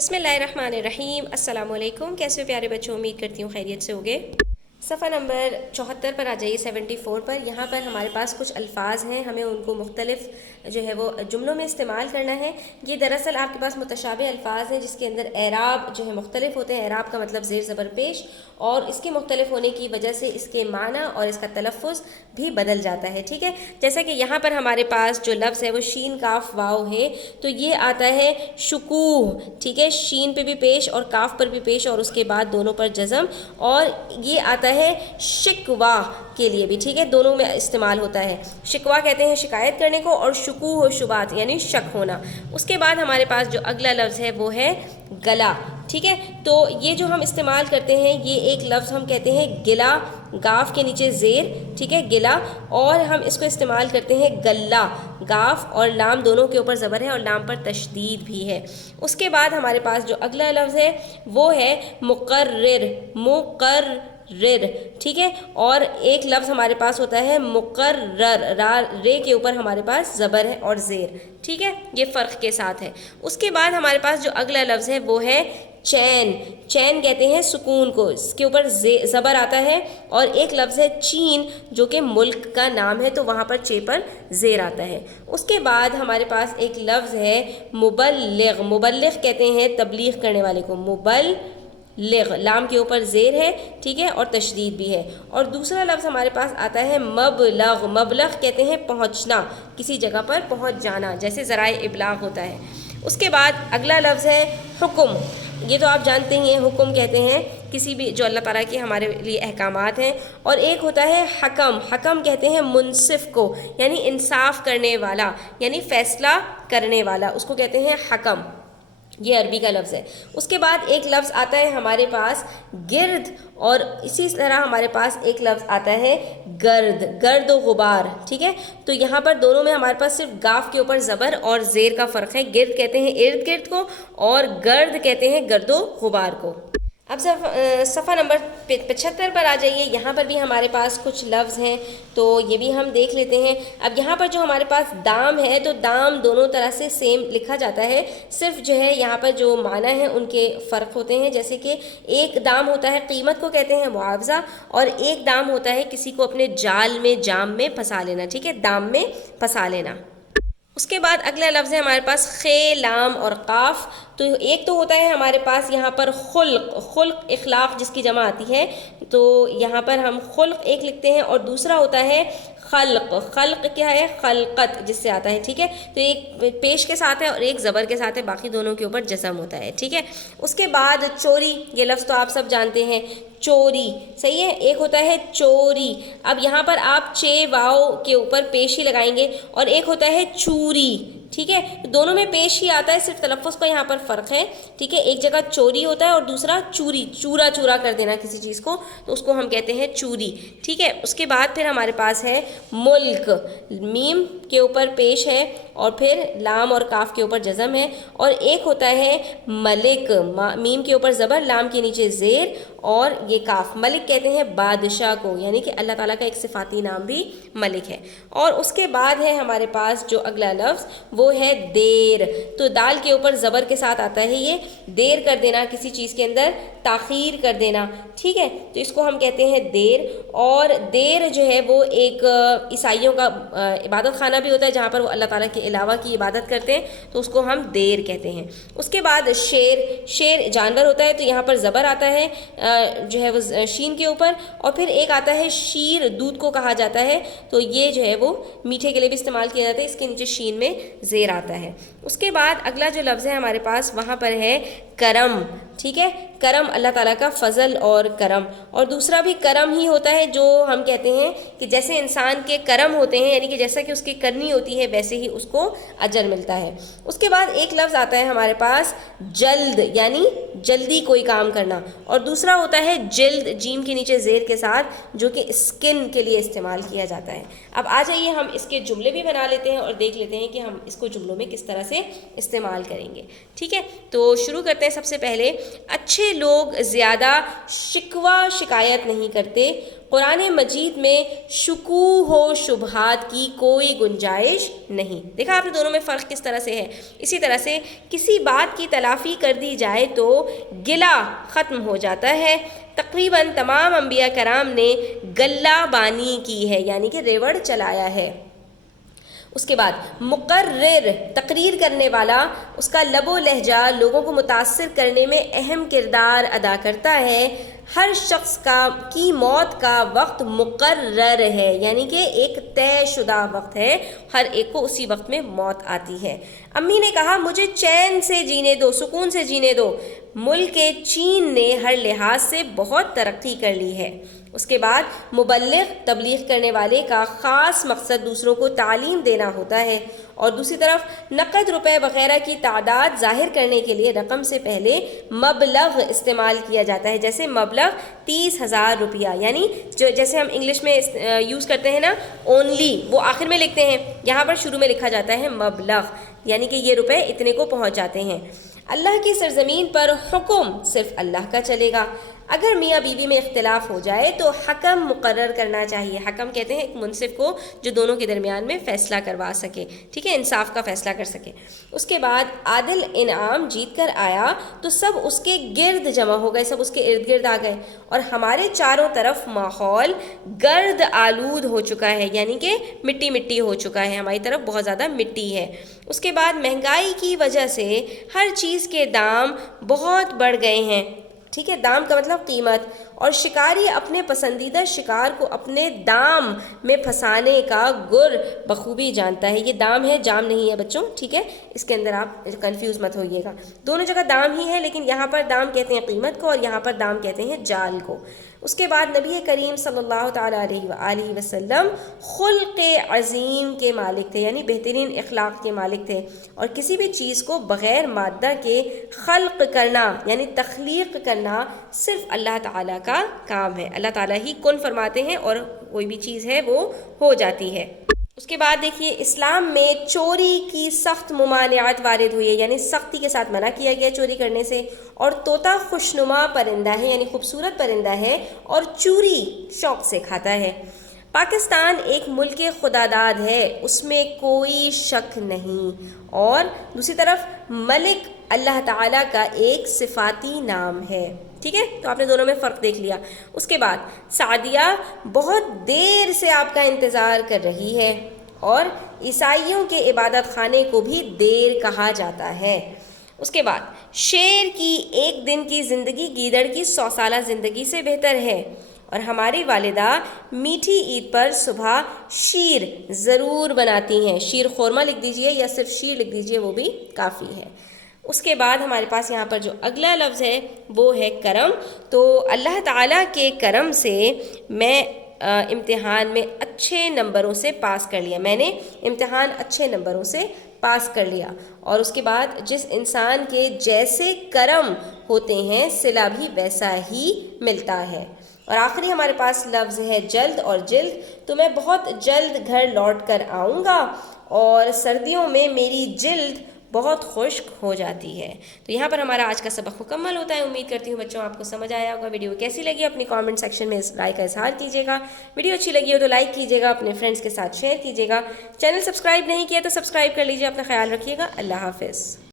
बिस्मिल्लाहिर्रहमानिर्रहीम। अस्सलाम वालेकुम। कैसे हो प्यारे बच्चों, उम्मीद करती हूँ खैरियत से होगे। सफ़ा नंबर 74 पर आ जाइए, 74 पर। यहाँ पर हमारे पास कुछ अल्फाज हैं, हमें उनको मुख्तलिफ जो है वो जुमलों में इस्तेमाल करना है। ये दरअसल आपके पास मुतशाबे अल्फाज हैं जिसके अंदर एराब जो है मुख्तलिफ होते हैं। एराब का मतलब ज़ेर ज़बर पेश, और इसके मुख्तलिफ होने की वजह से इसके माना और इसका तलफ़ुज़ भी बदल जाता है। ठीक है, जैसा कि यहाँ पर हमारे पास जो लफ्ज़ है वो शीन काफ वाव है, तो ये आता है शुकूह। ठीक है, शीन पे भी पेश और काफ पर भी पेश और उसके बाद दोनों पर जज़म, और ये आता है शिकवा के लिए भी। ठीक है, दोनों में इस्तेमाल होता है। शिकवा कहते हैं शिकायत करने को, और शुकूह हो शुबात यानी शक होना। उसके बाद हमारे पास जो अगला लफ्ज़ है वो है गला। ठीक है, तो ये जो हम इस्तेमाल करते हैं, ये एक लफ्ज़ हम कहते हैं गिला, गाफ के नीचे ज़ेर। ठीक है, गिला। और हम इसको इस्तेमाल करते हैं गल्ला, गाफ और लाम दोनों के ऊपर ज़बर है और लाम पर तशदीद भी है। उसके बाद हमारे पास जो अगला लफ्ज़ है वो है मुकर्रिर, मुकर्रिर। ठीक है, और एक लफ्ज़ हमारे पास होता है मुकर्रर, रा रे के ऊपर हमारे पास ज़बर है और ज़ेर। ठीक है, ये फ़र्क के साथ है। उसके बाद हमारे पास जो अगला लफ्ज़ है वो है चैन। चैन कहते हैं सुकून को, इसके ऊपर ज़बर आता है। और एक लफ्ज़ है चीन जो कि मुल्क का नाम है, तो वहाँ पर चे पर ज़ेर आता है। उसके बाद हमारे पास एक लफ्ज़ है मुबल्लिग। मुबल्लिग कहते हैं तबलीग करने वाले को, मुबल्लिग, लाम के ऊपर ज़ेर है। ठीक है, और तशदीद भी है। और दूसरा लफ्ज़ हमारे पास आता है मबलग। मबलग कहते हैं पहुँचना, किसी जगह पर पहुँच जाना, जैसे ज़राए इबलाग होता है। उसके बाद अगला लफ्ज़ है हुक्म। ये तो आप जानते ही हैं, हुक्म कहते हैं किसी भी जो अल्लाह ताला के हमारे लिए अहकामात हैं। और एक होता है हकम। हकम कहते हैं मुनसिफ को, यानी इंसाफ करने वाला, यानी फ़ैसला करने वाला, उसको कहते हैं हकम। ये अरबी का लफ्ज़ है। उसके बाद एक लफ्ज़ आता है हमारे पास गिर्द, और इसी तरह हमारे पास एक लफ्ज़ आता है गर्द, गर्द व गुबार। ठीक है, तो यहाँ पर दोनों में हमारे पास सिर्फ गाफ के ऊपर ज़बर और ज़ेर का फ़र्क है। गिर्द कहते हैं इर्द गिर्द को, और गर्द कहते हैं गर्दो गुबार को। अब सफ़ा नंबर 75 पर आ जाइए। यहाँ पर भी हमारे पास कुछ लफ्ज़ हैं, तो ये भी हम देख लेते हैं। अब यहाँ पर जो हमारे पास दाम है, तो दाम दोनों तरह से सेम लिखा जाता है, सिर्फ जो है यहाँ पर जो माना है उनके फ़र्क होते हैं। जैसे कि एक दाम होता है कीमत को कहते हैं मुआवज़ा, और एक दाम होता है किसी को अपने जाल में, जाम में फंसा लेना। ठीक है, दाम में फंसा लेना। उसके बाद अगला लफ्ज़ है हमारे पास खे, लाम और काफ। तो एक तो होता है हमारे पास यहाँ पर खुल्क, खुल्क इखलाक जिसकी जमा आती है, तो यहाँ पर हम खुल्क एक लिखते हैं। और दूसरा होता है खल्क। खल्क क्या है? खलकत जिससे आता है। ठीक है, तो एक पेश के साथ है और एक ज़बर के साथ है, बाकी दोनों के ऊपर जज़म होता है। ठीक है, उसके बाद चोरी, ये लफ्ज़ तो आप सब जानते हैं, चोरी। सही है, एक होता है चोरी। अब यहाँ पर आप चे वाव के ऊपर पेश ही लगाएंगे, और एक होता है चूरी। ठीक है, तो दोनों में पेश ही आता है, सिर्फ तलफ़्फ़ुज़ का यहाँ पर फ़र्क है। ठीक है, एक जगह चोरी होता है और दूसरा चूरी, चूरा चूरा कर देना किसी चीज़ को, तो उसको हम कहते हैं चूरी। ठीक है, उसके बाद फिर हमारे पास है मुल्क। मीम के ऊपर पेश है और फिर लाम और काफ के ऊपर जज़म है। और एक होता है मलिक, मीम के ऊपर ज़बर, लाम के नीचे ज़ेर और ये काफ। मलिक कहते हैं बादशाह को, यानी कि अल्लाह ताला का एक सिफाती नाम भी मलिक है। और उसके बाद है हमारे पास जो अगला लफ्ज़ वो है देर। तो दाल के ऊपर ज़बर के साथ आता है ये, देर कर देना किसी चीज़ के अंदर, ताख़ीर कर देना। ठीक है, तो इसको हम कहते हैं देर। और देर जो है वो एक ईसाइयों का इबादत खाना भी होता है, जहाँ पर वो अल्लाह ताला के अलावा की इबादत करते हैं, तो उसको हम देर कहते हैं। उसके बाद शेर, शेर जानवर होता है, तो यहाँ पर ज़बर आता है जो है वो शीन के ऊपर। और फिर एक आता है शीर, दूध को कहा जाता है, तो ये जो है वो मीठे के लिए भी इस्तेमाल किया जाता है, इसके नीचे शीन में ज़ेर आता है। उसके बाद अगला जो लफ्ज़ है हमारे पास, वहाँ पर है करम। ठीक है, करम अल्लाह ताला का फ़ज़ल और करम। और दूसरा भी करम ही होता है, जो हम कहते हैं कि जैसे इंसान के करम होते हैं, यानी कि जैसा कि उसकी करनी होती है वैसे ही उसको अजर मिलता है। उसके बाद एक लफ्ज़ आता है हमारे पास जल्द, यानी जल्दी कोई काम करना। और दूसरा होता है जिल्द, जीम के नीचे ज़ेर के साथ, जो कि स्किन के लिए इस्तेमाल किया जाता है। अब आ जाइए हम इसके जुमले भी बना लेते हैं और देख लेते हैं कि हम इसको जुमलों में किस तरह से इस्तेमाल करेंगे। ठीक है, तो शुरू करते हैं। सबसे पहले, अच्छे लोग ज़्यादा शिकवा शिकायत नहीं करते, قرآن مجید میں شکوہ و شبہات کی کوئی گنجائش نہیں۔ دیکھا آپ نے دونوں میں فرق کس طرح سے ہے۔ اسی طرح سے کسی بات کی تلافی کر دی جائے تو گلہ ختم ہو جاتا ہے۔ تقریباً تمام انبیاء کرام نے گلہ بانی کی ہے، یعنی کہ ریوڑ چلایا ہے۔ اس کے بعد مقرر، تقریر کرنے والا، اس کا لب و لہجہ لوگوں کو متاثر کرنے میں اہم کردار ادا کرتا ہے۔ ہر شخص کی موت کا وقت مقرر ہے، یعنی کہ ایک طے شدہ وقت ہے، ہر ایک کو اسی وقت میں موت آتی ہے۔ امی نے کہا مجھے چین سے جینے دو، سکون سے جینے دو۔ ملک چین نے ہر لحاظ سے بہت ترقی کر لی ہے۔ اس کے بعد مبلغ، تبلیغ کرنے والے کا خاص مقصد دوسروں کو تعلیم دینا ہوتا ہے، اور دوسری طرف نقد روپے وغیرہ کی تعداد ظاہر کرنے کے لیے رقم سے پہلے مبلغ استعمال کیا جاتا ہے، جیسے مبلغ 30,000 روپیہ، یعنی جیسے ہم انگلش میں یوز کرتے ہیں نا اونلی، وہ آخر میں لکھتے ہیں، یہاں پر شروع میں لکھا جاتا ہے مبلغ، یعنی کہ یہ روپے اتنے کو پہنچ جاتے ہیں۔ اللہ کی سرزمین پر حکم صرف اللہ کا چلے گا۔ اگر میاں بیوی میں اختلاف ہو جائے تو حکم مقرر کرنا چاہیے۔ حکم کہتے ہیں ایک منصف کو جو دونوں کے درمیان میں فیصلہ کروا سکے، ٹھیک ہے، انصاف کا فیصلہ کر سکے۔ اس کے بعد عادل انعام جیت کر آیا تو سب اس کے گرد جمع ہو گئے، سب اس کے ارد گرد آ گئے، اور ہمارے چاروں طرف ماحول گرد آلود ہو چکا ہے، یعنی کہ مٹی مٹی ہو چکا ہے، ہماری طرف بہت زیادہ مٹی ہے۔ اس کے بعد مہنگائی کی وجہ سے ہر چیز کے دام بہت بڑھ گئے ہیں، ٹھیک ہے، دام کا مطلب قیمت، اور شکاری اپنے پسندیدہ شکار کو اپنے دام میں پھنسانے کا گر بخوبی جانتا ہے۔ یہ دام ہے، جام نہیں ہے بچوں، ٹھیک ہے، اس کے اندر آپ کنفیوز مت ہوئیے گا، دونوں جگہ دام ہی ہے، لیکن یہاں پر دام کہتے ہیں قیمت کو اور یہاں پر دام کہتے ہیں جال کو۔ اس کے بعد نبی کریم صلی اللہ تعالیٰ علیہ وآلہ وسلم خلق عظیم کے مالک تھے، یعنی بہترین اخلاق کے مالک تھے، اور کسی بھی چیز کو بغیر مادہ کے خلق کرنا یعنی تخلیق کرنا صرف اللہ تعالیٰ کا کام ہے۔ اللہ تعالیٰ ہی کن فرماتے ہیں اور کوئی بھی چیز ہے وہ ہو جاتی ہے۔ اس کے بعد دیکھیے اسلام میں چوری کی سخت ممانعت وارد ہوئی ہے، یعنی سختی کے ساتھ منع کیا گیا چوری کرنے سے، اور طوطا خوشنما پرندہ ہے، یعنی خوبصورت پرندہ ہے، اور چوری شوق سے کھاتا ہے۔ پاکستان ایک ملک خداداد ہے، اس میں کوئی شک نہیں، اور دوسری طرف ملک اللہ تعالیٰ کا ایک صفاتی نام ہے، ٹھیک ہے، تو آپ نے دونوں میں فرق دیکھ لیا۔ اس کے بعد سعدیہ بہت دیر سے آپ کا انتظار کر رہی ہے، اور عیسائیوں کے عبادت خانے کو بھی دیر کہا جاتا ہے۔ اس کے بعد شیر کی ایک دن کی زندگی گیدڑ کی 100 سالہ زندگی سے بہتر ہے، اور ہماری والدہ میٹھی عید پر صبح شیر ضرور بناتی ہیں، شیر خورمہ لکھ دیجئے یا صرف شیر لکھ دیجئے، وہ بھی کافی ہے۔ اس کے بعد ہمارے پاس یہاں پر جو اگلا لفظ ہے وہ ہے کرم۔ تو اللہ تعالیٰ کے کرم سے میں امتحان میں اچھے نمبروں سے پاس کر لیا، میں نے امتحان اچھے نمبروں سے پاس کر لیا، اور اس کے بعد جس انسان کے جیسے کرم ہوتے ہیں صلہ بھی ویسا ہی ملتا ہے۔ اور آخری ہمارے پاس لفظ ہے جلد اور جلد، تو میں بہت جلد گھر لوٹ کر آؤں گا، اور سردیوں میں میری جلد بہت خشک ہو جاتی ہے۔ تو یہاں پر ہمارا آج کا سبق مکمل ہوتا ہے۔ امید کرتی ہوں بچوں آپ کو سمجھ آیا ہوگا۔ ویڈیو کیسی لگی اپنی کامنٹ سیکشن میں اس رائے کا اظہار کیجیے گا۔ ویڈیو اچھی لگی ہو تو لائک کیجیے گا، اپنے فرینڈس کے ساتھ شیئر کیجیے گا۔ چینل سبسکرائب نہیں کیا تو سبسکرائب کر لیجیے۔ اپنا خیال رکھیے گا۔ اللہ حافظ۔